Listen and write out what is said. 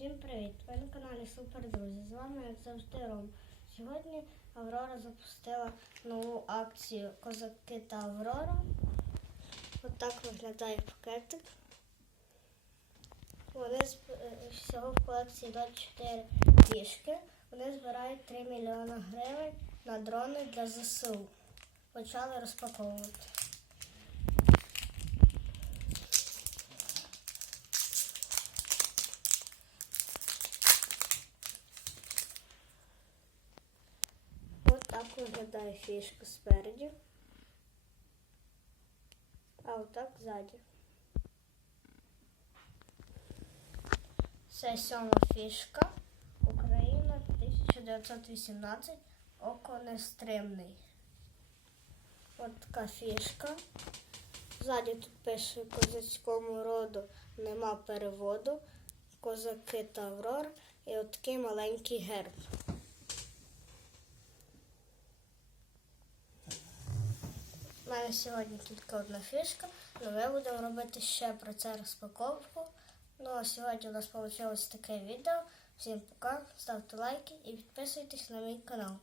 Всім привіт! Ви на каналі Супер Друзі. З вами, як завжди, Ром. Сьогодні Аврора запустила нову акцію Козаки та Аврора. От виглядає пакетик. Вони з- е, всього в колекції до 4 фішки. Вони збирають 3 мільйони гривень на дрони для ЗСУ. Почали розпаковувати. Так виглядає фішка спереді. А отак ззаді. Це сьома фішка. Україна 1918. Око нестримний. От така фішка. Ззаді тут пише козацькому роду нема переводу. Козаки та Аврора і от такий маленький герб. Мене сьогодні тільки одна фішка, але ми будемо робити ще про це розпаковку. Ну а сьогодні у нас вийшло таке відео. Всім пока, ставте лайки і підписуйтесь на мій канал.